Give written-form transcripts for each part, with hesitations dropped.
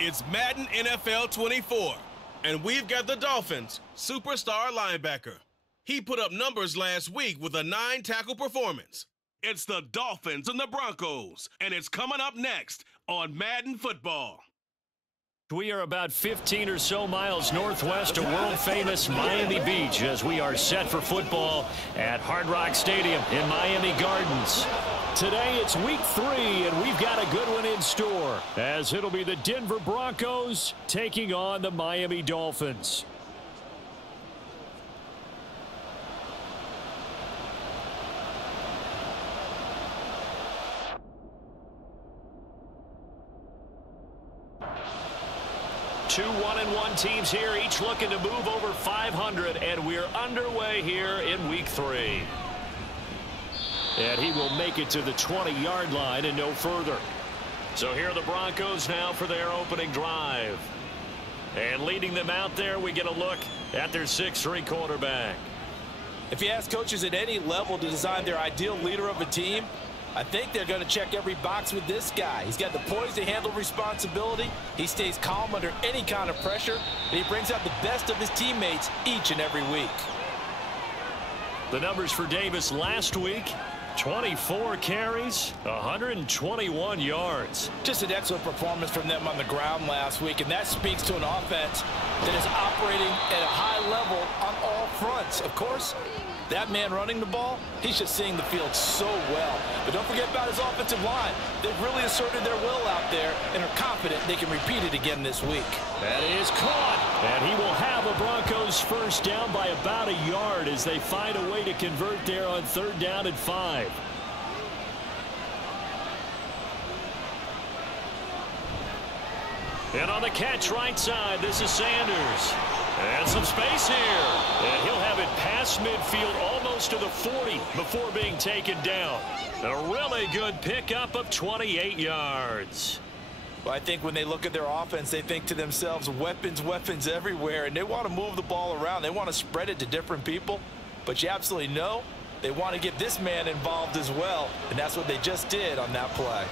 It's Madden NFL 24, and we've got the Dolphins' superstar linebacker. He put up numbers last week with a 9-tackle performance. It's the Dolphins and the Broncos, and it's coming up next on Madden Football. We are about 15 or so miles northwest of world-famous Miami Beach as we are set for football at Hard Rock Stadium in Miami Gardens. Today it's week 3, and we've got a good one in store, as it'll be the Denver Broncos taking on the Miami Dolphins. Two 1-1 teams here, each looking to move over 500, and we're underway here in week 3. And he will make it to the 20-yard line and no further. So here are the Broncos now for their opening drive. And leading them out there, we get a look at their 6'3" quarterback. If you ask coaches at any level to design their ideal leader of a team, I think they're going to check every box with this guy. He's got the poise to handle responsibility. He stays calm under any kind of pressure, and he brings out the best of his teammates each and every week. The numbers for Davis last week: 24 carries, 121 yards. Just an excellent performance from them on the ground last week, and that speaks to an offense that is operating at a high level on all fronts. Of course, that man running the ball, he's just seeing the field so well. But don't forget about his offensive line. They've really asserted their will out there and are confident they can repeat it again this week. That is caught, and he will have a Broncos first down by about a yard as they find a way to convert there on 3rd down and 5. And on the catch right side, this is Sanders. And some space here. And he'll have it past midfield almost to the 40 before being taken down. A really good pickup of 28 yards. Well, I think when they look at their offense, they think to themselves, weapons, weapons everywhere. And they want to move the ball around. They want to spread it to different people. But you absolutely know they want to get this man involved as well. And that's what they just did on that play.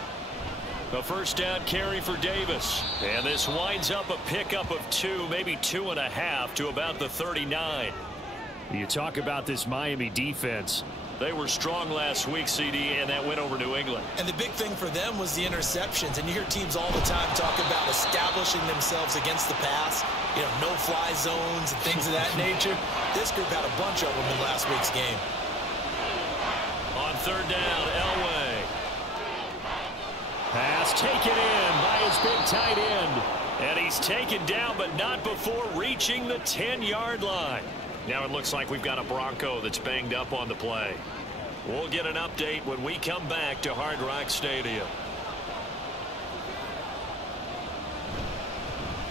A first down carry for Davis. And this winds up a pickup of 2, maybe 2.5 to about the 39. You talk about this Miami defense. They were strong last week, CD, and that went over New England. And the big thing for them was the interceptions. And you hear teams all the time talk about establishing themselves against the pass. You know, no-fly zones and things of that nature. This group had a bunch of them in last week's game. On 3rd down, Elway. Pass taken in by his big tight end. And he's taken down, but not before reaching the 10-yard line. Now it looks like we've got a Bronco that's banged up on the play. We'll get an update when we come back to Hard Rock Stadium.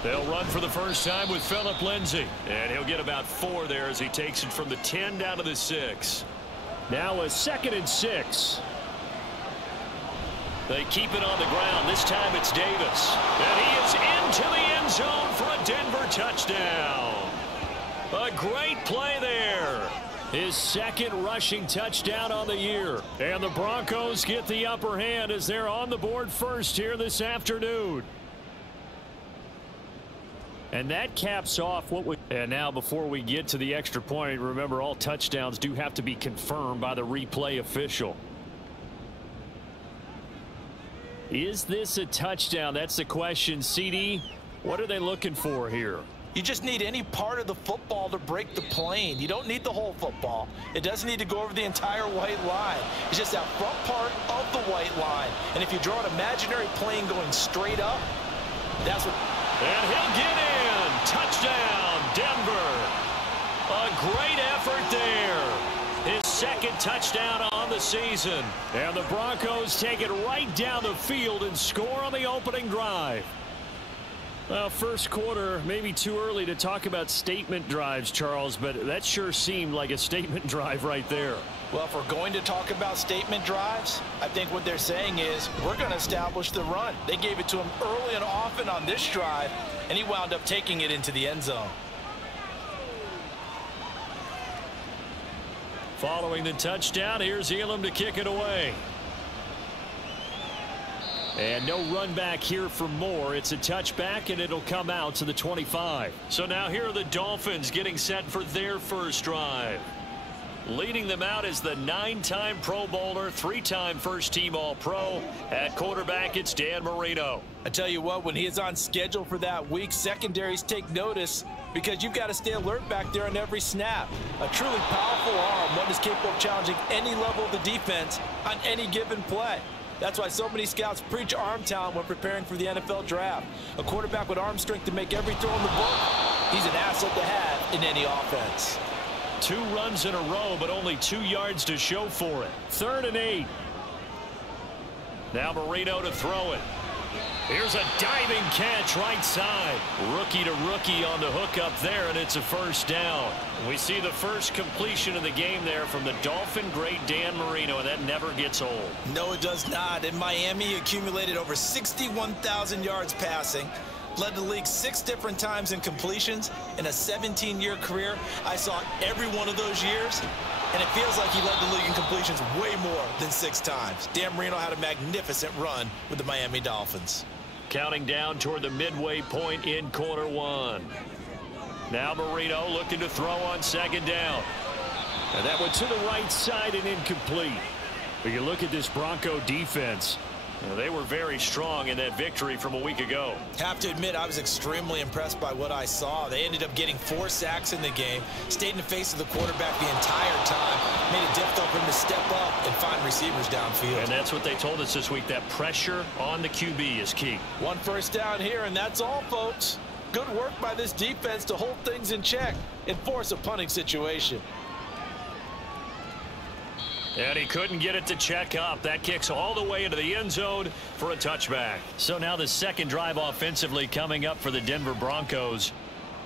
They'll run for the first time with Phillip Lindsay. And he'll get about 4 there as he takes it from the 10 down to the 6. Now a 2nd and 6. They keep it on the ground. This time it's Davis. And he is into the end zone for a Denver touchdown. A great play there. His 2nd rushing touchdown on the year. And the Broncos get the upper hand as they're on the board first here this afternoon. And that caps off what we... And now before we get to the extra point, remember all touchdowns do have to be confirmed by the replay official. Is this a touchdown? That's the question. CD, what are they looking for here? You just need any part of the football to break the plane. You don't need the whole football. It doesn't need to go over the entire white line. It's just that front part of the white line. And if you draw an imaginary plane going straight up, that's what... And he'll get in. Touchdown, Denver. A great effort there. His 2nd touchdown on the season. And the Broncos take it right down the field and score on the opening drive. Well, first quarter, maybe too early to talk about statement drives, Charles, but that sure seemed like a statement drive right there. Well, if we're going to talk about statement drives, I think what they're saying is we're going to establish the run. They gave it to him early and often on this drive, and he wound up taking it into the end zone. Following the touchdown, here's Elam to kick it away. And no run back here for Moore. It's a touchback, and it'll come out to the 25. So now here are the Dolphins getting set for their first drive. Leading them out is the 9-time Pro Bowler, 3-time first-team All-Pro. At quarterback, it's Dan Marino. I tell you what, when he is on schedule for that week, secondaries take notice because you've got to stay alert back there on every snap. A truly powerful arm, one is capable of challenging any level of the defense on any given play. That's why so many scouts preach arm talent when preparing for the NFL draft. A quarterback with arm strength to make every throw in the book, he's an asset to have in any offense. 2 runs in a row, but only 2 yards to show for it. 3rd and 8. Now Marino to throw it. Here's a diving catch right side. Rookie to rookie on the hook up there, and it's a first down. We see the first completion of the game there from the Dolphin great Dan Marino, and that never gets old. No, it does not. In Miami, he accumulated over 61,000 yards passing. Led the league 6 different times in completions. In a 17-year career, I saw every one of those years, and it feels like he led the league in completions way more than 6 times. Dan Marino had a magnificent run with the Miami Dolphins. Counting down toward the midway point in quarter 1. Now Marino looking to throw on 2nd down. And that one to the right side and incomplete. But you look at this Bronco defense. They were very strong in that victory from a week ago. Have to admit, I was extremely impressed by what I saw. They ended up getting 4 sacks in the game, stayed in the face of the quarterback the entire time, made it difficult for him to step up and find receivers downfield. And that's what they told us this week, that pressure on the QB is key. 1 first down here, and that's all, folks. Good work by this defense to hold things in check and force a punting situation. And he couldn't get it to check up. That kicks all the way into the end zone for a touchback. So now the second drive offensively coming up for the Denver Broncos.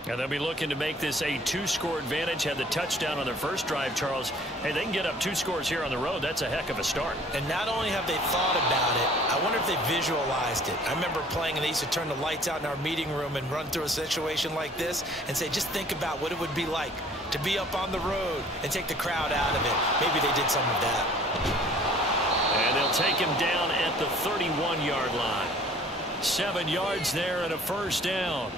And they'll be looking to make this a 2-score advantage. Had the touchdown on their first drive, Charles. Hey, they can get up 2 scores here on the road. That's a heck of a start. And not only have they thought about it, I wonder if they visualized it. I remember playing, and they used to turn the lights out in our meeting room and run through a situation like this and say, just think about what it would be like to be up on the road and take the crowd out of it. Maybe they did some of that. And they'll take him down at the 31-yard line. 7 yards there and a first down.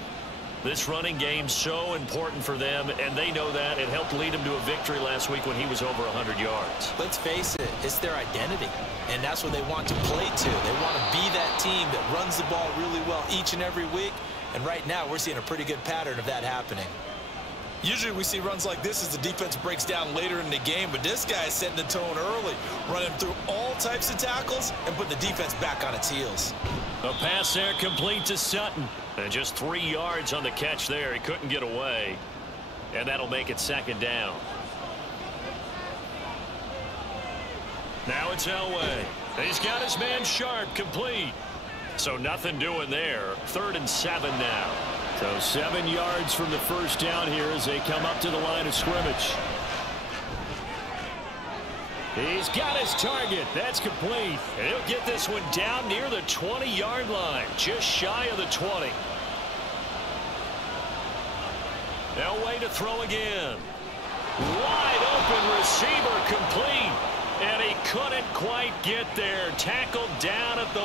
This running game so important for them, and they know that. It helped lead them to a victory last week when he was over 100 yards. Let's face it, it's their identity, and that's what they want to play to. They want to be that team that runs the ball really well each and every week, and right now we're seeing a pretty good pattern of that happening. Usually we see runs like this as the defense breaks down later in the game, but this guy is setting the tone early, running through all types of tackles and putting the defense back on its heels. A pass there complete to Sutton. And just 3 yards on the catch there. He couldn't get away. And that'll make it 2nd down. Now it's Elway. He's got his man Sharp complete. So nothing doing there. 3rd and 7 now. So 7 yards from the first down here as they come up to the line of scrimmage. He's got his target. That's complete. And he'll get this one down near the 20-yard line, just shy of the 20. Elway to throw again. Wide open receiver complete. And he couldn't quite get there. Tackled down at the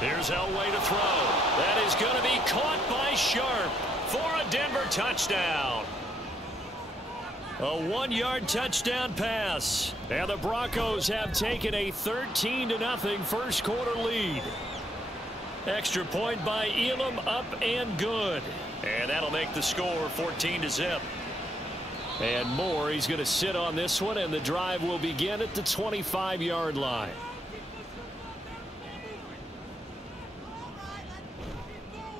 1. Here's Elway to throw. That is going to be caught by Sharp for a Denver touchdown. A 1-yard touchdown pass. And the Broncos have taken a 13-0 first quarter lead. Extra point by Elam, up and good. And that'll make the score 14-0. And Moore, he's going to sit on this one, and the drive will begin at the 25-yard line.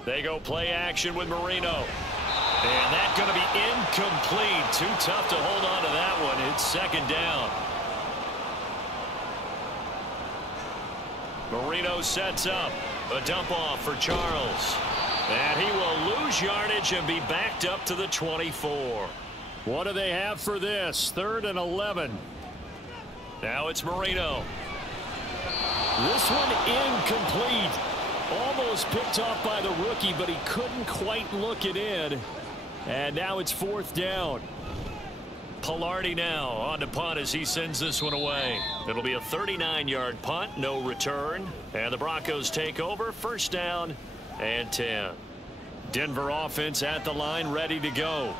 They go play action with Marino. And that's going to be incomplete. Too tough to hold on to that one. It's 2nd down. Marino sets up. A dump off for Charles. And he will lose yardage and be backed up to the 24. What do they have for this? 3rd and 11. Now it's Marino. This one incomplete. Almost picked off by the rookie, but he couldn't quite look it in. And now it's 4th down. Pilardi now on the punt as he sends this one away. It'll be a 39-yard punt, no return. And the Broncos take over, first down and 10. Denver offense at the line, ready to go.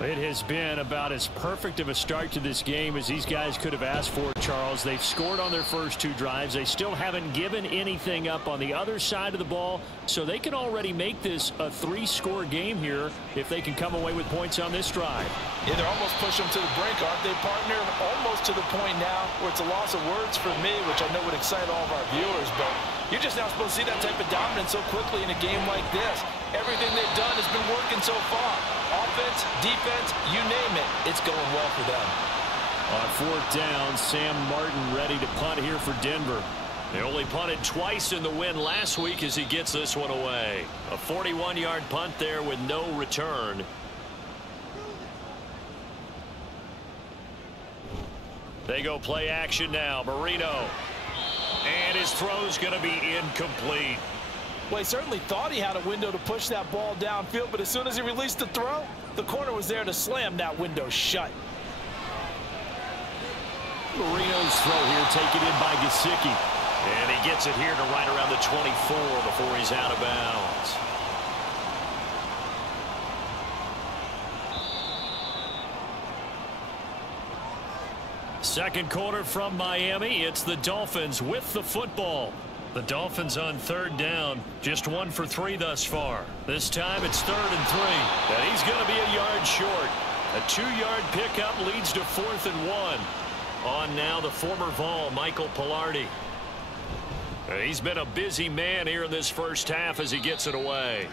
It has been about as perfect of a start to this game as these guys could have asked for, Charles. They've scored on their first 2 drives. They still haven't given anything up on the other side of the ball, so they can already make this a 3-score game here if they can come away with points on this drive. Yeah, they're almost pushing them to the brink, aren't they, partner? Almost to the point now where it's a loss of words for me, which I know would excite all of our viewers, but you're just now supposed to see that type of dominance so quickly in a game like this. Everything they've done has been working so far. Offense, defense, you name it, it's going well for them. On 4th down, Sam Martin ready to punt here for Denver. They only punted twice in the win last week as he gets this one away. A 41-yard punt there with no return. They go play action now. Marino. And his throw's going to be incomplete. Well, he certainly thought he had a window to push that ball downfield, but as soon as he released the throw, the corner was there to slam that window shut. Marino's throw here taken in by Gesicki. And he gets it here to right around the 24 before he's out of bounds. Second quarter from Miami. It's the Dolphins with the football. The Dolphins on 3rd down, just 1 for 3 thus far. This time it's 3rd and 3, and he's going to be a yard short. A 2-yard pickup leads to 4th and 1. On now the former Vol, Michael Pilardi. He's been a busy man here in this first half as he gets it away.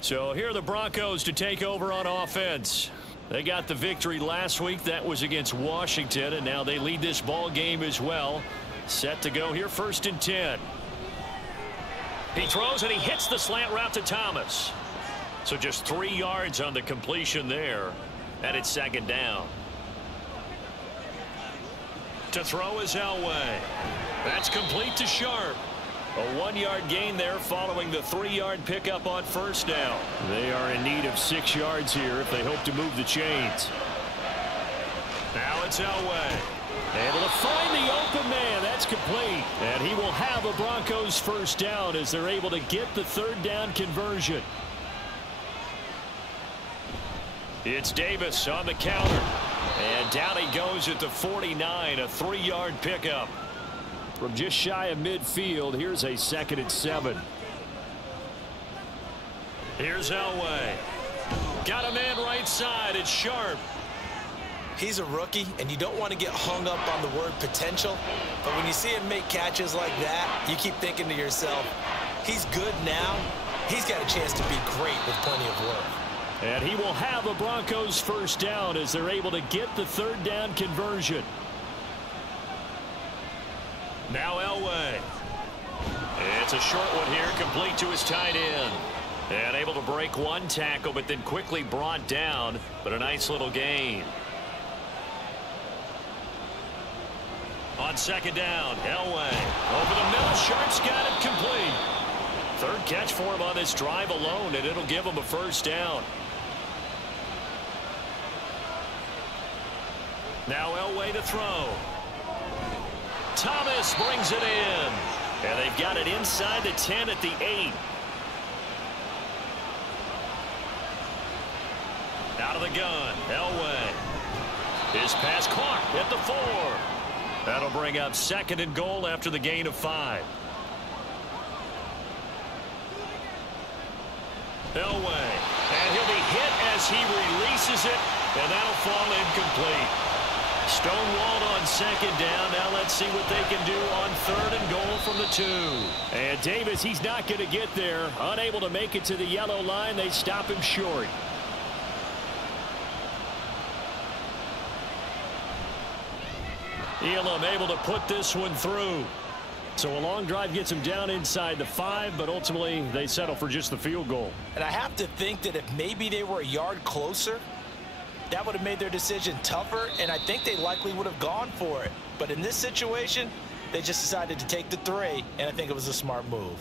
So here are the Broncos to take over on offense. They got the victory last week. That was against Washington, and now they lead this ball game as well. Set to go here, 1st and 10. He throws and he hits the slant route to Thomas. So just 3 yards on the completion there, and it's 2nd down. To throw is Elway. That's complete to Sharp. A 1-yard gain there following the 3-yard pickup on 1st down. They are in need of 6 yards here if they hope to move the chains. Now it's Elway. Able to find the open man. That's complete. And he will have a Broncos first down as they're able to get the 3rd down conversion. It's Davis on the counter. And down he goes at the 49, a 3-yard pickup. From just shy of midfield, here's a 2nd and 7. Here's Elway. Got a man right side. It's Sharp. He's a rookie, and you don't want to get hung up on the word potential. But when you see him make catches like that, you keep thinking to yourself, he's good now. He's got a chance to be great with plenty of work. And he will have a Broncos first down as they're able to get the 3rd down conversion. Now Elway. It's a short one here, complete to his tight end. And able to break 1 tackle, but then quickly brought down. But a nice little gain. On 2nd down, Elway. Over the middle, Sharp's got it complete. 3rd catch for him on this drive alone, and it'll give him a first down. Now Elway to throw. Thomas brings it in. And they've got it inside the 10 at the 8. Out of the gun, Elway. His pass caught at the 4. That'll bring up 2nd and goal after the gain of 5. Elway. And he'll be hit as he releases it. And that'll fall incomplete. Stonewalled on 2nd down. Now let's see what they can do on 3rd and goal from the 2. And Davis, he's not going to get there. Unable to make it to the yellow line. They stop him short. Elam able to put this one through. So a long drive gets him down inside the 5, but ultimately they settle for just the field goal. And I have to think that if maybe they were a yard closer, that would have made their decision tougher, and I think they likely would have gone for it. But in this situation, they just decided to take the 3, and I think it was a smart move.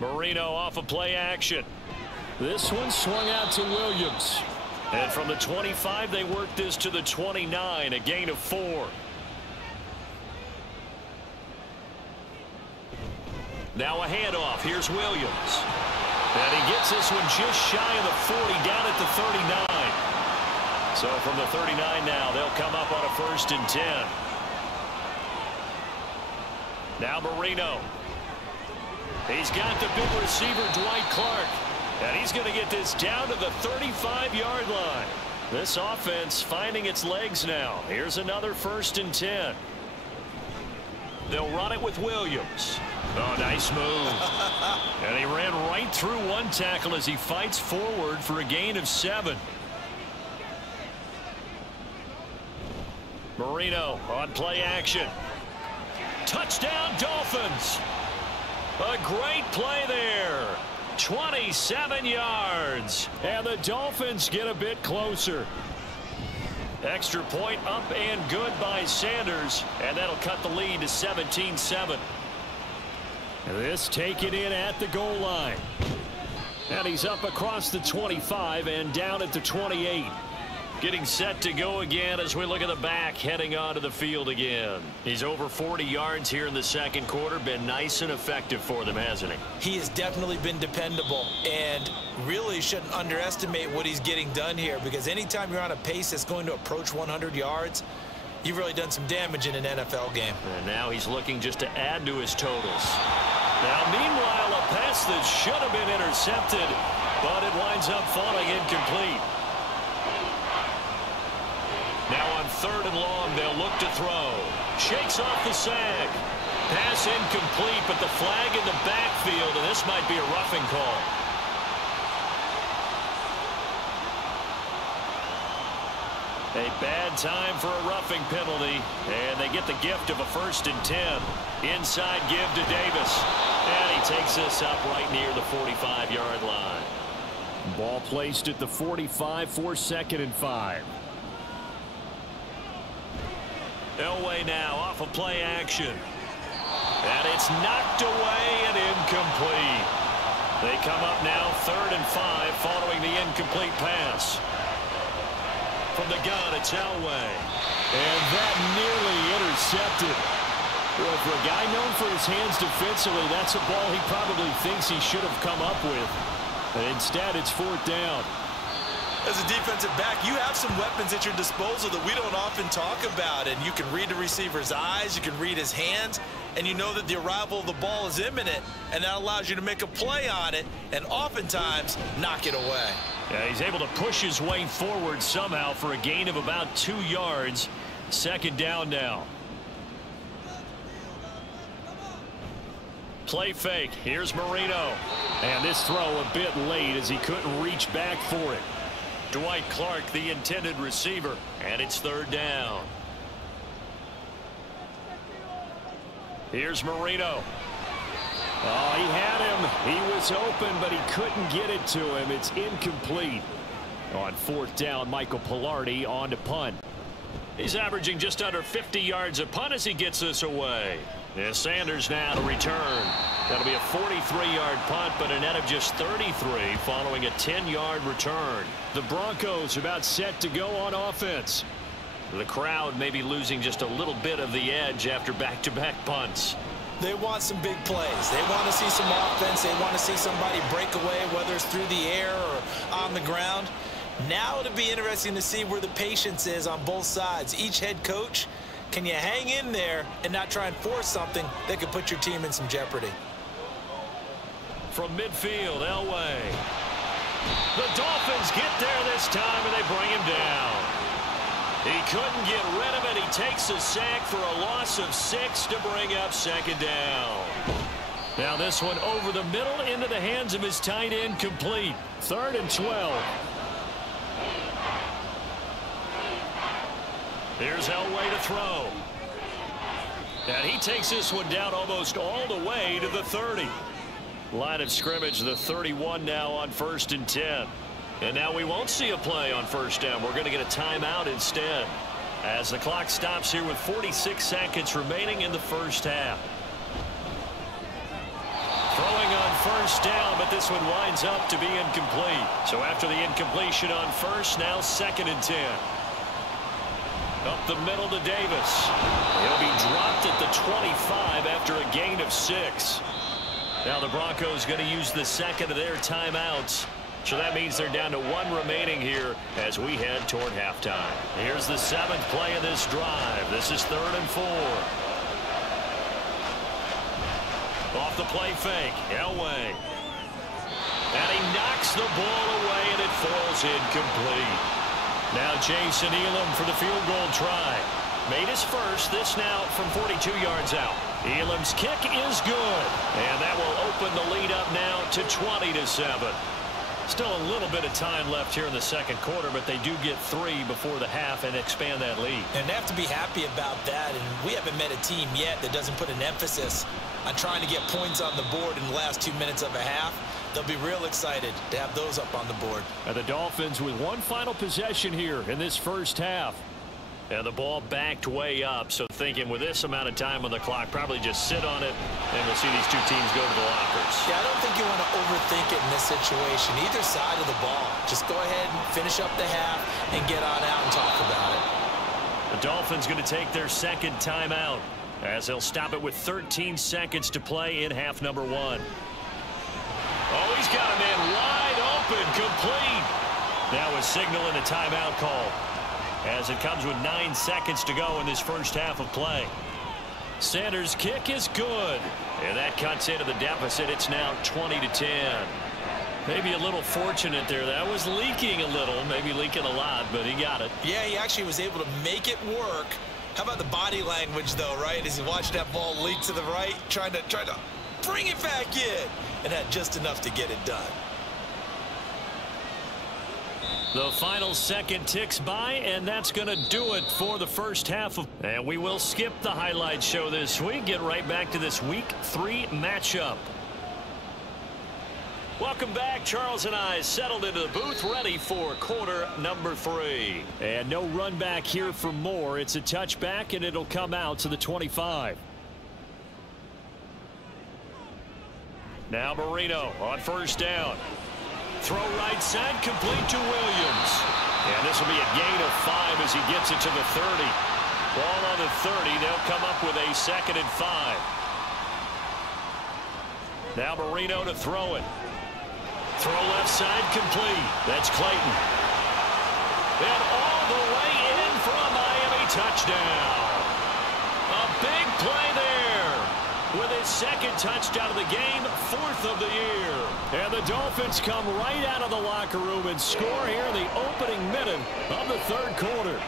Marino off of play action. This one swung out to Williams. And from the 25, they work this to the 29, a gain of 4. Now a handoff. Here's Williams. And he gets this one just shy of the 40, down at the 39. So from the 39 now, they'll come up on a 1st and 10. Now Marino. He's got the big receiver, Dwight Clark. And he's going to get this down to the 35-yard line. This offense finding its legs now. Here's another 1st and 10. They'll run it with Williams. Oh, nice move. And he ran right through one tackle as he fights forward for a gain of 7. Marino on play action. Touchdown, Dolphins. A great play there. 27 yards. And the Dolphins get a bit closer. Extra point up and good by Sanders. And that'll cut the lead to 17-7. This taken in at the goal line. And he's up across the 25 and down at the 28. Getting set to go again as we look at the back, heading onto the field again. He's over 40 yards here in the second quarter. Been nice and effective for them, hasn't he? He has definitely been dependable, and really shouldn't underestimate what he's getting done here, because anytime you're on a pace that's going to approach 100 yards, you've really done some damage in an NFL game. And now he's looking just to add to his totals. Now, meanwhile, a pass that should have been intercepted, but it winds up falling incomplete. Now on 3rd and long, they'll look to throw. Shakes off the sag. Pass incomplete, but the flag in the backfield, and this might be a roughing call. A bad time for a roughing penalty, and they get the gift of a 1st and 10. Inside give to Davis, and he takes this up right near the 45-yard line. Ball placed at the 45 for 2nd and 5. Elway now off of play action. And it's knocked away and incomplete. They come up now 3rd and 5 following the incomplete pass. From the gun, it's Elway. And that nearly intercepted. Well, for a guy known for his hands defensively, that's a ball he probably thinks he should have come up with. And instead, it's 4th down. As a defensive back, you have some weapons at your disposal that we don't often talk about. And you can read the receiver's eyes, you can read his hands, and you know that the arrival of the ball is imminent, and that allows you to make a play on it and oftentimes knock it away. Yeah, he's able to push his way forward somehow for a gain of about 2 yards. 2nd down now. Play fake. Here's Marino. And this throw a bit late as he couldn't reach back for it. Dwight Clark, the intended receiver, and it's 3rd down. Here's Marino. Oh, he had him. He was open, but he couldn't get it to him. It's incomplete. On 4th down, Michael Pilardi on to punt. He's averaging just under 50 yards a punt as he gets this away. And Sanders now to return. That'll be a 43-yard punt, but a net of just 33 following a 10-yard return. The Broncos about set to go on offense. The crowd may be losing just a little bit of the edge after back-to-back punts. They want some big plays. They want to see some offense. They want to see somebody break away, whether it's through the air or on the ground. Now it'll be interesting to see where the patience is on both sides. Each head coach, can you hang in there and not try and force something that could put your team in some jeopardy? From midfield, Elway. The Dolphins get there this time, and they bring him down. He couldn't get rid of it. He takes a sack for a loss of 6 to bring up 2nd down. Now this one over the middle into the hands of his tight end, complete. 3rd and 12. Here's Elway to throw. And he takes this one down almost all the way to the 30. Line of scrimmage, the 31 now on 1st and 10. And now we won't see a play on 1st down. We're going to get a timeout instead as the clock stops here with 46 seconds remaining in the 1st half. Throwing on first down, but this one winds up to be incomplete. So after the incompletion on first, now 2nd and 10. Up the middle to Davis. He'll be dropped at the 25 after a gain of 6. Now the Broncos going to use the second of their timeouts. So that means they're down to 1 remaining here as we head toward halftime. Here's the 7th play of this drive. This is 3rd and 4. Off the play fake. Elway. And he knocks the ball away, and it falls incomplete. Now Jason Elam for the field goal try. Made his first. This now from 42 yards out. Elam's kick is good. And that will open the lead up now to 20-7. Still a little bit of time left here in the second quarter, but they do get 3 before the half and expand that lead. And they have to be happy about that. And we haven't met a team yet that doesn't put an emphasis on trying to get points on the board in the last 2 minutes of a half. They'll be real excited to have those up on the board. And the Dolphins with one final possession here in this first half. And the ball backed way up. So thinking with this amount of time on the clock, probably just sit on it, and we'll see these two teams go to the lockers. Yeah, I don't think you want to overthink it in this situation. Either side of the ball. Just go ahead and finish up the half and get on out and talk about it. The Dolphins going to take their second timeout as they'll stop it with 13 seconds to play in half number 1. Oh, he's got a man wide open, complete. Now a signal and a timeout call as it comes with 9 seconds to go in this first half of play. Sanders' kick is good, and that cuts into the deficit. It's now 20-10. Maybe a little fortunate there. That was leaking a little, maybe leaking a lot, but he got it. Yeah, he actually was able to make it work. How about the body language, though, right? As he watched that ball leak to the right, trying to bring it back in, and had just enough to get it done. The final second ticks by, and that's going to do it for the first half. And we will skip the highlight show this week. Get right back to this Week 3 matchup. Welcome back. Charles and I settled into the booth, ready for quarter number 3. And no run back here for more. It's a touchback, and it'll come out to the 25. Now Marino on first down. Throw right side, complete to Williams. And this will be a gain of 5 as he gets it to the 30. Ball on the 30. They'll come up with a 2nd and 5. Now Marino to throw it. Throw left side, complete. That's Clayton. And all the way in for a Miami touchdown. A big play there. With his 2nd touchdown of the game, 4th of the year. And the Dolphins come right out of the locker room and score here in the opening minute of the 3rd quarter.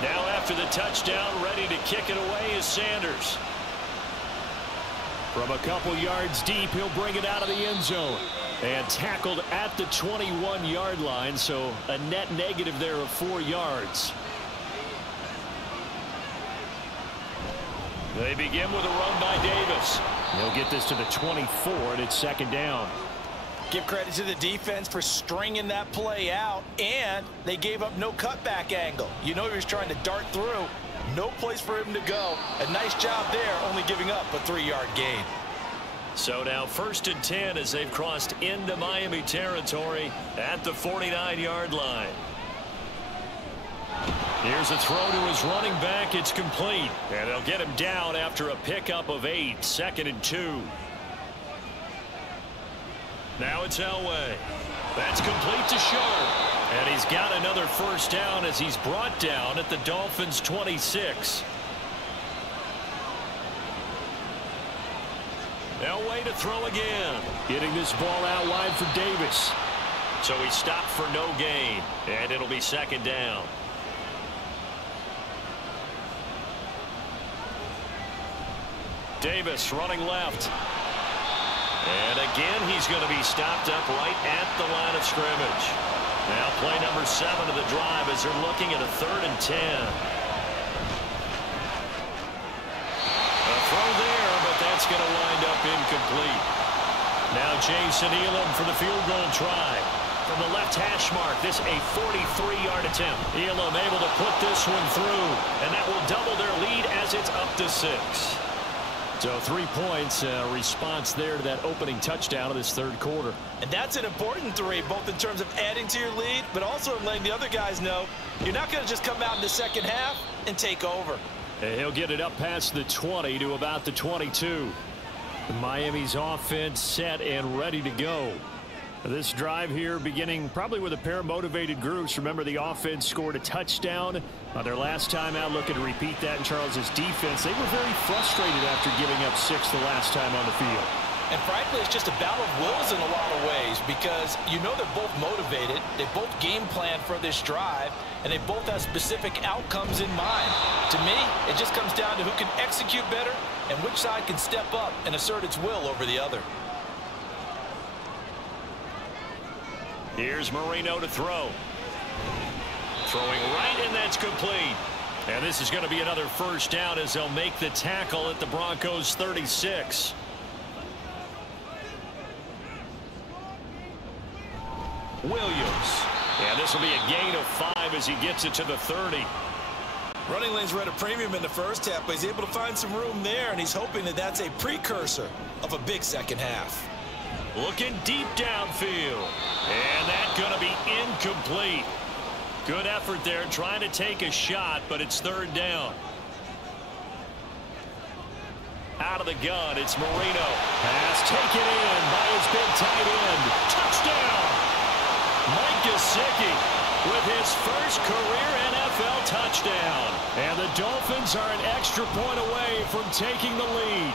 Now after the touchdown, ready to kick it away is Sanders. From a couple yards deep, he'll bring it out of the end zone. And tackled at the 21-yard line, so a net negative there of 4 yards. They begin with a run by Davis. They'll get this to the 24, and it's 2nd down. Give credit to the defense for stringing that play out, and they gave up no cutback angle. You know he was trying to dart through. No place for him to go. A nice job there, only giving up a 3-yard gain. So now 1st and 10 as they've crossed into Miami territory at the 49-yard line. Here's a throw to his running back. It's complete. And they'll get him down after a pickup of 8. 2nd and 2. Now it's Elway. That's complete to Sharp. And he's got another first down as he's brought down at the Dolphins' 26. Elway to throw again. Getting this ball out wide for Davis. So he stopped for no gain. And it'll be 2nd down. Davis running left. And again, he's going to be stopped up right at the line of scrimmage. Now play number 7 of the drive as they're looking at a 3rd and 10. A throw there, but that's going to wind up incomplete. Now Jason Elam for the field goal try. From the left hash mark, this a 43-yard attempt. Elam able to put this one through, and that will double their lead as it's up to 6. So 3 points, response there to that opening touchdown of this third quarter. And that's an important 3, both in terms of adding to your lead, but also letting the other guys know you're not going to just come out in the second half and take over. And he'll get it up past the 20 to about the 22. Miami's offense set and ready to go. This drive here beginning probably with a pair of motivated groups. Remember, the offense scored a touchdown on their last time out. Looking to repeat that in Charles's defense. They were very frustrated after giving up 6 the last time on the field. And frankly, it's just a battle of wills in a lot of ways because you know they're both motivated. They both game plan for this drive, and they both have specific outcomes in mind. To me, it just comes down to who can execute better and which side can step up and assert its will over the other. Here's Marino to throw. Throwing right, and that's complete. And this is going to be another first down as they'll make the tackle at the Broncos 36. Williams. And this will be a gain of 5 as he gets it to the 30. Running lanes were at a premium in the first half, but he's able to find some room there, and he's hoping that that's a precursor of a big second half. Looking deep downfield. And that's going to be incomplete. Good effort there trying to take a shot, but it's third down. Out of the gun, it's Marino. Pass taken in by his big tight end. Touchdown! Mike Gesicki with his first career NFL touchdown. And the Dolphins are an extra point away from taking the lead.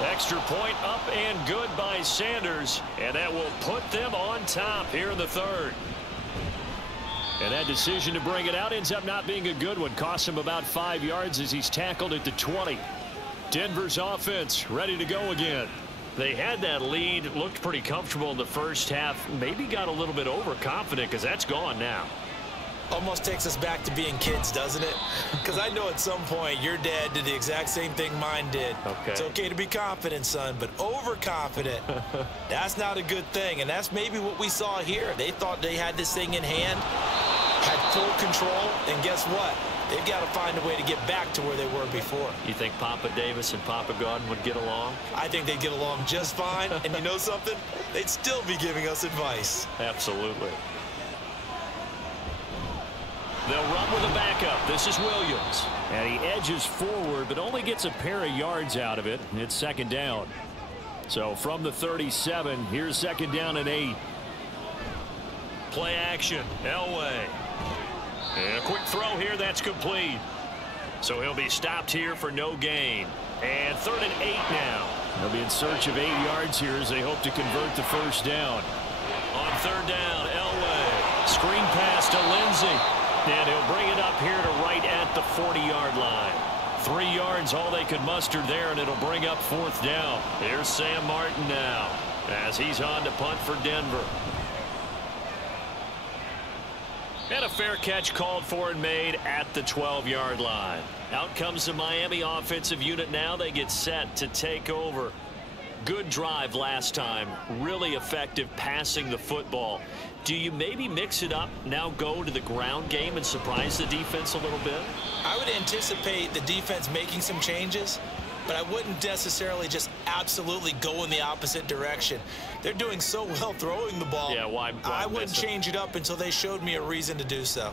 Extra point up and good by Sanders, and that will put them on top here in the third. And that decision to bring it out ends up not being a good one. Costs him about 5 yards as he's tackled at the 20. Denver's offense ready to go again. They had that lead, looked pretty comfortable in the first half, maybe got a little bit overconfident because that's gone now. Almost takes us back to being kids, doesn't it? Because I know at some point your dad did the exact same thing mine did. Okay. It's okay to be confident, son, but overconfident, that's not a good thing. And that's maybe what we saw here. They thought they had this thing in hand, had full control, and guess what? They've got to find a way to get back to where they were before. You think Papa Davis and Papa Godin would get along? I think they'd get along just fine. And you know something? They'd still be giving us advice. Absolutely. They'll run with a backup. This is Williams. And he edges forward, but only gets a pair of yards out of it. It's second down. So from the 37, here's second down and 8. Play action. Elway. And a quick throw here. That's complete. So he'll be stopped here for no gain. And third and 8 now. They'll be in search of 8 yards here as they hope to convert the first down. On third down, Elway. Screen pass to Lindsey. And he'll bring it up here to right at the 40-yard line. 3 yards, all they could muster there, and it'll bring up fourth down. Here's Sam Martin now as he's on to punt for Denver. And a fair catch called for and made at the 12-yard line. Out comes the Miami offensive unit now. They get set to take over. Good drive last time. Really effective passing the football. Do you maybe mix it up, now go to the ground game and surprise the defense a little bit? I would anticipate the defense making some changes, but I wouldn't necessarily just absolutely go in the opposite direction. They're doing so well throwing the ball. Yeah, why I wouldn't change it up until they showed me a reason to do so.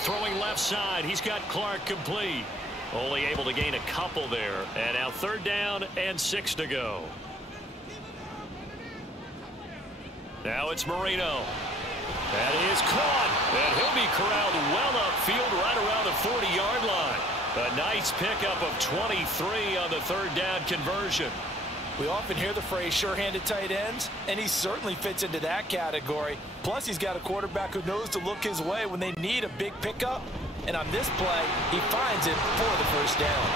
Throwing left side, he's got Clark complete. Only able to gain a couple there. And now third down and 6 to go. Now it's Marino. That is caught. And he'll be corralled well upfield right around the 40-yard line. A nice pickup of 23 on the third down conversion. We often hear the phrase sure-handed tight ends, and he certainly fits into that category. Plus, he's got a quarterback who knows to look his way when they need a big pickup. And on this play, he finds it for the first down.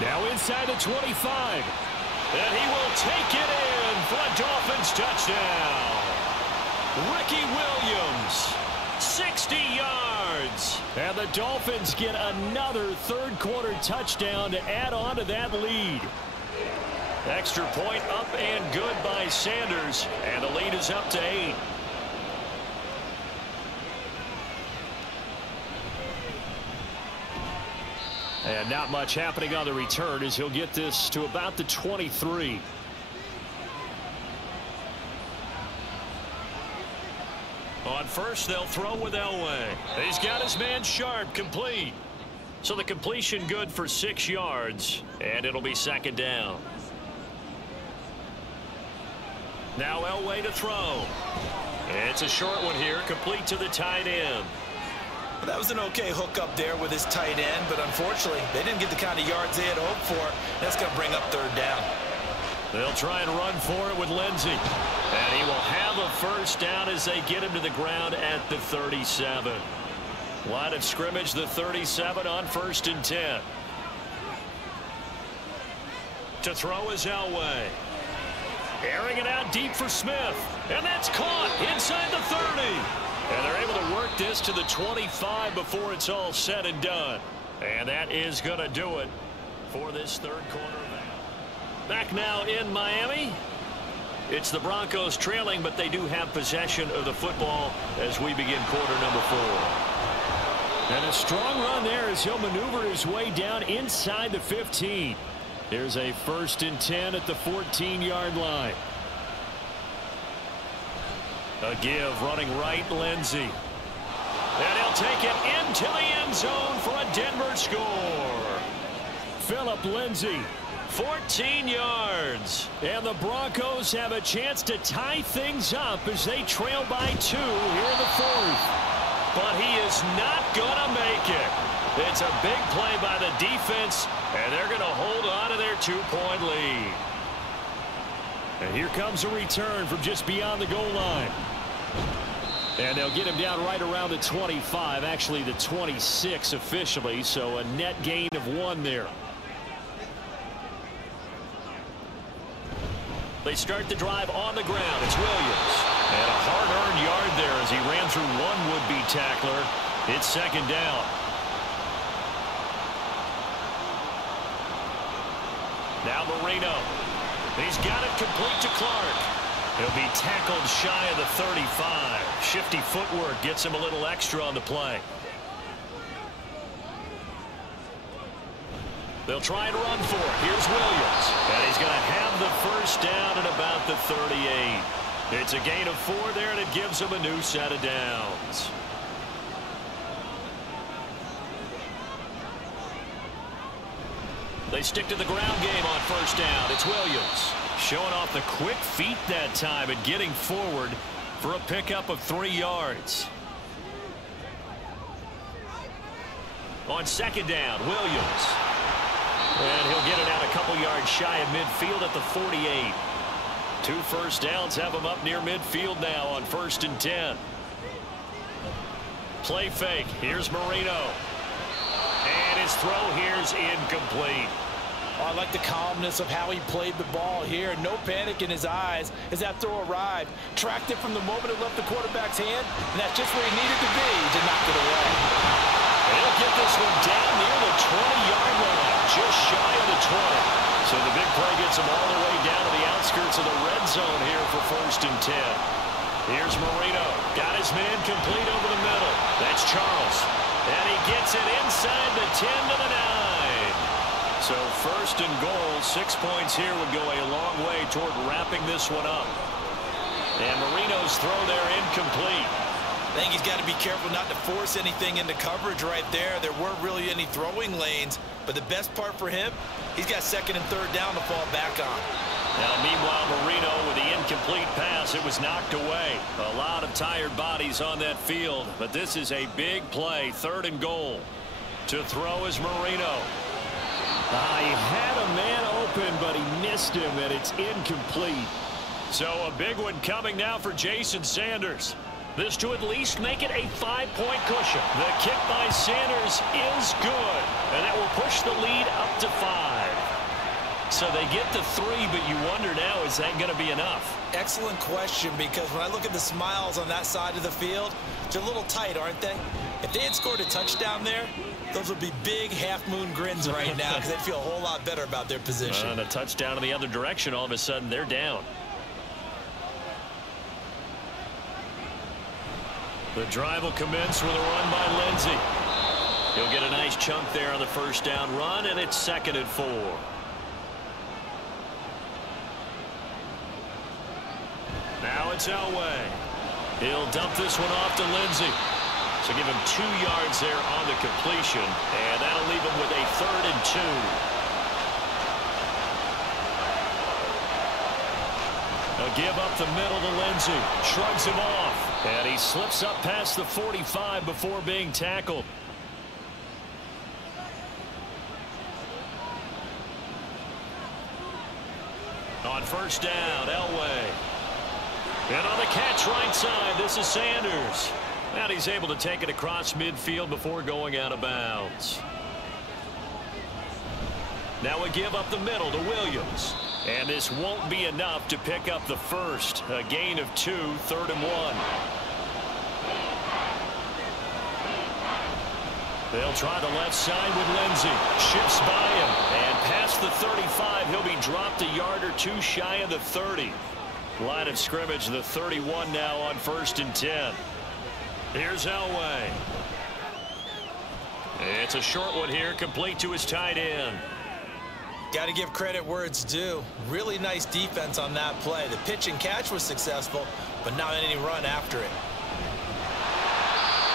Now inside the 25. And he will take it in for a Dolphins touchdown. Ricky Williams, 60 yards. And the Dolphins get another third quarter touchdown to add on to that lead. Extra point up and good by Sanders. And the lead is up to 8. And not much happening on the return as he'll get this to about the 23. On first, they'll throw with Elway. He's got his man Sharp, complete. So the completion good for 6 yards, and it'll be second down. Now Elway to throw. It's a short one here, complete to the tight end. Well, that was an okay hook up there with his tight end, but unfortunately, they didn't get the kind of yards they had hoped for. That's going to bring up third down. They'll try and run for it with Lindsey. And he will have a first down as they get him to the ground at the 37. Line of scrimmage, the 37 on 1st and 10. To throw is Elway. Airing it out deep for Smith. And that's caught inside the 30. And they're able to work this to the 25 before it's all said and done. And that is going to do it for this third quarter. Back now in Miami. It's the Broncos trailing, but they do have possession of the football as we begin quarter number 4. And a strong run there as he'll maneuver his way down inside the 15. There's a 1st and 10 at the 14-yard line. A give running right, Lindsey. And he'll take it into the end zone for a Denver score. Phillip Lindsey. 14 yards. And the Broncos have a chance to tie things up as they trail by 2 here in the 4th. But he is not going to make it. It's a big play by the defense, and they're going to hold on to their 2-point lead. And here comes a return from just beyond the goal line. And they'll get him down right around the 25, actually the 26 officially, so a net gain of 1 there. They start the drive on the ground. It's Williams. And a hard-earned yard there as he ran through one would-be tackler. It's second down. Now Marino. He's got it complete to Clark. He'll be tackled shy of the 35. Shifty footwork gets him a little extra on the play. They'll try and run for it. Here's Williams. And he's going to have the first down at about the 38. It's a gain of 4 there, and it gives him a new set of downs. They stick to the ground game on first down. It's Williams. Showing off the quick feet that time and getting forward for a pickup of 3 yards. On second down, Williams. And he'll get it out a couple yards shy of midfield at the 48. 2 first downs have him up near midfield now on 1st and 10. Play fake. Here's Marino. And his throw here's incomplete. Oh, I like the calmness of how he played the ball here. No panic in his eyes as that throw arrived. Tracked it from the moment it left the quarterback's hand, and that's just where he needed to be to knock it away. He'll get this one down near the 20-yard line, just shy of the 20. So the big play gets him all the way down to the outskirts of the red zone here for 1st and 10. Here's Marino. Got his man complete over the middle. That's Charles. And he gets it inside the 10 to the 9. So 1st and goal, 6 points here would go a long way toward wrapping this one up. And Marino's throw there incomplete. I think he's got to be careful not to force anything into coverage right there. There weren't really any throwing lanes, but the best part for him, he's got 2nd and 3rd down to fall back on. Now, meanwhile, Marino with the incomplete pass, it was knocked away. A lot of tired bodies on that field, but this is a big play, 3rd and goal. To throw is Marino. He had a man open, but he missed him, and it's incomplete. So a big one coming now for Jason Sanders. This to at least make it a 5-point cushion. The kick by Sanders is good, and that will push the lead up to 5. So they get to 3, but you wonder now, is that going to be enough? Excellent question, because when I look at the smiles on that side of the field, they're a little tight, aren't they? If they had scored a touchdown there, those would be big half-moon grins right now because they'd feel a whole lot better about their position. And a touchdown in the other direction, all of a sudden they're down. The drive will commence with a run by Lindsey. He'll get a nice chunk there on the first down run, and it's 2nd and 4. Now it's Elway. He'll dump this one off to Lindsey. So give him 2 yards there on the completion, and that'll leave him with a 3rd and 2. He'll give up the middle to Lindsey. Shrugs him off. And he slips up past the 45 before being tackled. On first down, Elway. And on the catch right side, this is Sanders. And he's able to take it across midfield before going out of bounds. Now we give up the middle to Williams. And this won't be enough to pick up the first. A gain of 2, 3rd and 1. They'll try the left side with Lindsey. Shifts by him. And past the 35, he'll be dropped a yard or 2 shy of the 30. Line of scrimmage, the 31 now on 1st and 10. Here's Elway. It's a short one here, complete to his tight end. Got to give credit where it's due. Really nice defense on that play. The pitch and catch was successful, but not any run after it.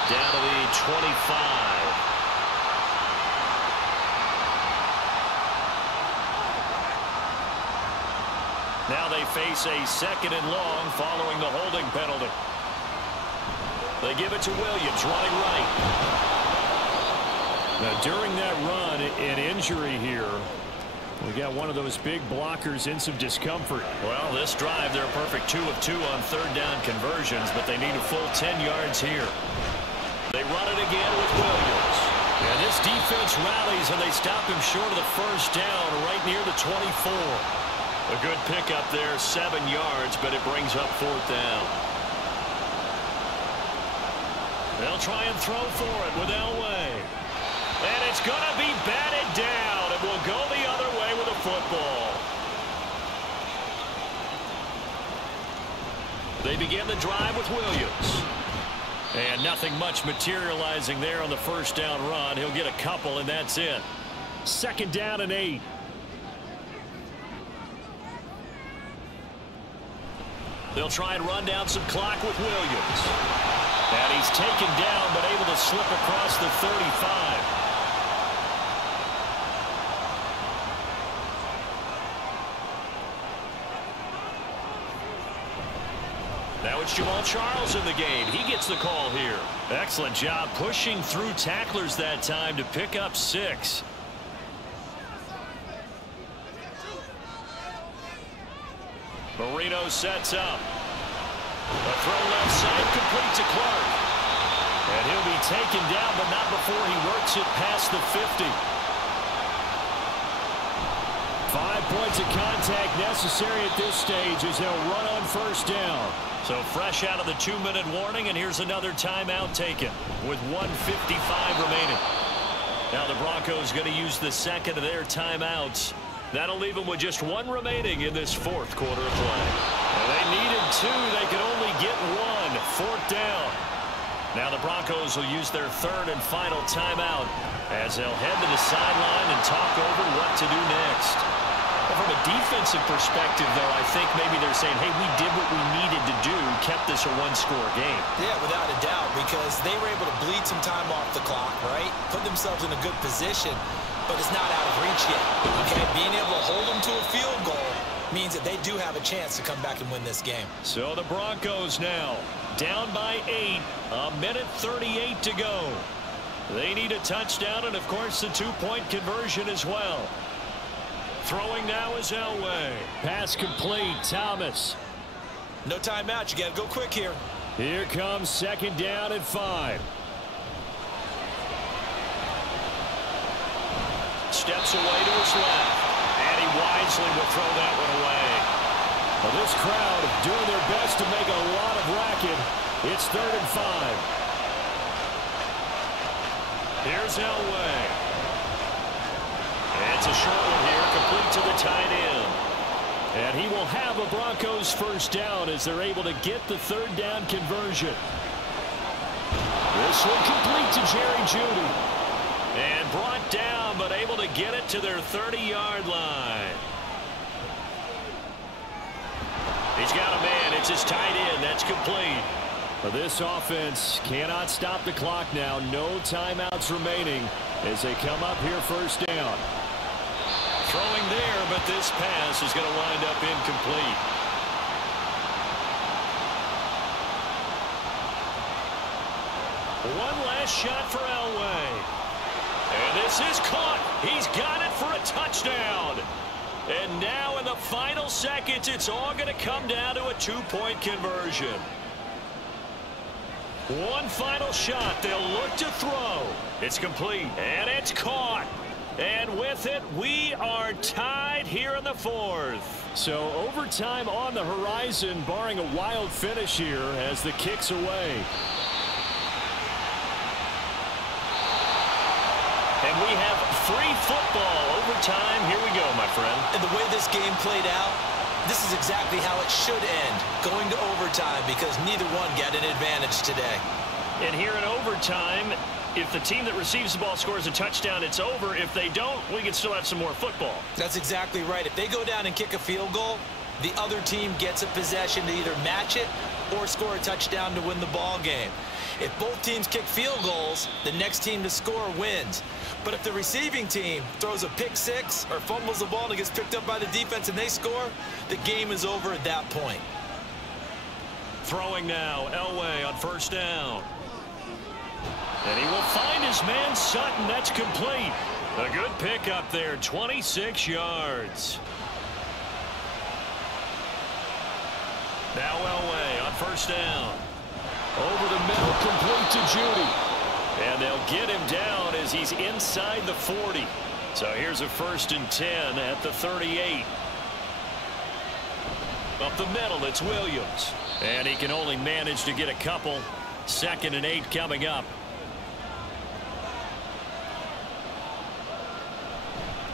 Down to the 25. Now they face a 2nd and long following the holding penalty. They give it to Williams, running right. Now, during that run, an injury here. We got one of those big blockers in some discomfort. Well, this drive, they're a perfect 2 of 2 on 3rd down conversions, but they need a full 10 yards here. They run it again with Williams. And this defense rallies, and they stop him short of the first down right near the 24. A good pickup there, 7 yards, but it brings up 4th down. They'll try and throw for it with Elway. And it's going to be batted down. It will go the other way with a football. They begin the drive with Williams. And nothing much materializing there on the first down run. He'll get a couple, and that's it. 2nd down and 8. They'll try and run down some clock with Williams. And he's taken down, but able to slip across the 35. Now it's Jamal Charles in the game. He gets the call here. Excellent job pushing through tacklers that time to pick up 6. Marino sets up. A throw left side complete to Clark. And he'll be taken down, but not before he works it past the 50. 5 points of contact necessary at this stage as they'll run on first down. So fresh out of the 2-minute warning, and here's another timeout taken with 1:55 remaining. Now the Broncos going to use the second of their timeouts. That'll leave them with just 1 remaining in this 4th quarter of play. Well, they needed 2. They could only get 1. 4th down. Now the Broncos will use their 3rd and final timeout as they'll head to the sideline and talk over what to do next. Well, from a defensive perspective, though, I think maybe they're saying, hey, we did what we needed to do, kept this a 1-score game. Yeah, without a doubt, because they were able to bleed some time off the clock, right? Put themselves in a good position, but it's not out of reach yet. Okay, being able to hold them to a field goal means that they do have a chance to come back and win this game. So the Broncos now down by 8, 1:38 to go. They need a touchdown and, of course, the 2-point conversion as well. Throwing now is Elway. Pass complete. Thomas. No timeout. You got to go quick here. Here comes 2nd down and 5. Steps away to his left. And he wisely will throw that one away. Well, this crowd doing their best to make a lot of racket. It's 3rd and 5. Here's Elway. It's a short one here, complete to the tight end. And he will have a Broncos first down as they're able to get the 3rd down conversion. This one complete to Jerry Jeudy. And brought down, but able to get it to their 30-yard line. He's got a man. It's his tight end. That's complete. This offense cannot stop the clock now. No timeouts remaining as they come up here first down. Throwing there, but this pass is going to wind up incomplete. One last shot for Elway. And this is caught. He's got it for a touchdown. And now in the final seconds, it's all going to come down to a two-point conversion. One final shot. They'll look to throw. It's complete. And it's caught. And with it, we are tied here in the fourth. So overtime on the horizon, barring a wild finish here as the kick's away. And we have free football overtime. Here we go, my friend. And the way this game played out, this is exactly how it should end, going to overtime, because neither one got an advantage today. And here in overtime, if the team that receives the ball scores a touchdown, it's over. If they don't, we can still have some more football. That's exactly right. If they go down and kick a field goal, the other team gets a possession to either match it or score a touchdown to win the ball game. If both teams kick field goals, the next team to score wins. But if the receiving team throws a pick six or fumbles the ball and it gets picked up by the defense and they score, the game is over at that point. Throwing now, Elway on first down. And he will find his man Sutton. That's complete. A good pickup there, 26 yards. Now Elway on first down. Over the middle, complete to Judy. And they'll get him down as he's inside the 40. So here's a 1st and 10 at the 38. Up the middle, it's Williams. And he can only manage to get a couple. 2nd and 8 coming up.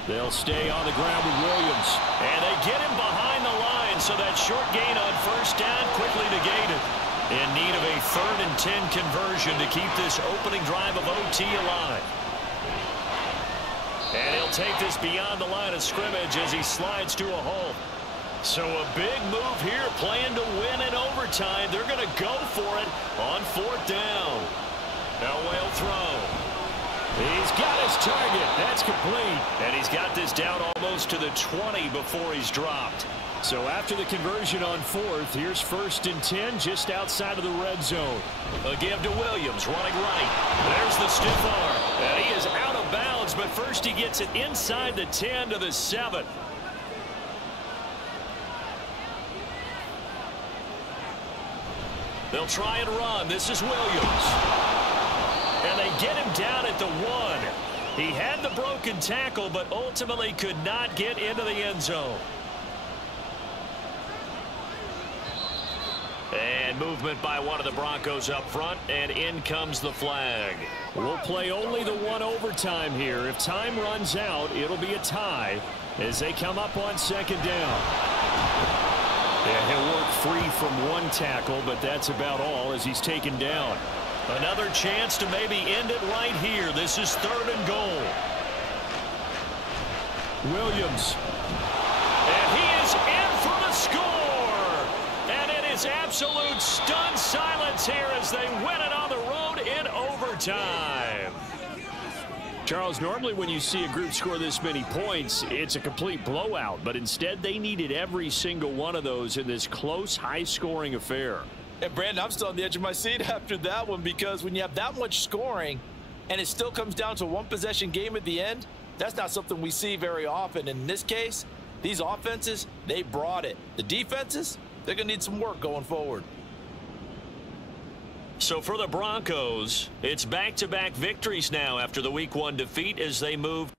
They'll stay on the ground with Williams. And they get him behind the line, so that short gain on first down quickly negated. In need of a 3rd and 10 conversion to keep this opening drive of OT alive. And he'll take this beyond the line of scrimmage as he slides to a hole. So a big move here, playing to win in overtime. They're going to go for it on 4th down. Elway will throw. He's got his target. That's complete. And he's got this down almost to the 20 before he's dropped. So after the conversion on 4th, here's 1st and 10 just outside of the red zone. A give to Williams, running right. There's the stiff arm. And he is out of bounds, but first he gets it inside the 10 to the 7. They'll try and run. This is Williams. And they get him down at the 1. He had the broken tackle, but ultimately could not get into the end zone. And movement by one of the Broncos up front, and in comes the flag. We'll play only the 1 overtime here. If time runs out, it'll be a tie as they come up on 2nd down. Yeah, he'll work free from 1 tackle, but that's about all as he's taken down. Another chance to maybe end it right here. This is 3rd and goal. Williams. And he is in for the score. And it is absolute stunned silence here as they win it on the road in overtime. Charles, normally when you see a group score this many points, it's a complete blowout. But instead, they needed every single one of those in this close, high-scoring affair. And, Brandon, I'm still on the edge of my seat after that one, because when you have that much scoring and it still comes down to a one-possession game at the end, that's not something we see very often. In this case, these offenses, they brought it. The defenses, they're going to need some work going forward. So for the Broncos, it's back-to-back victories now after the Week 1 defeat as they move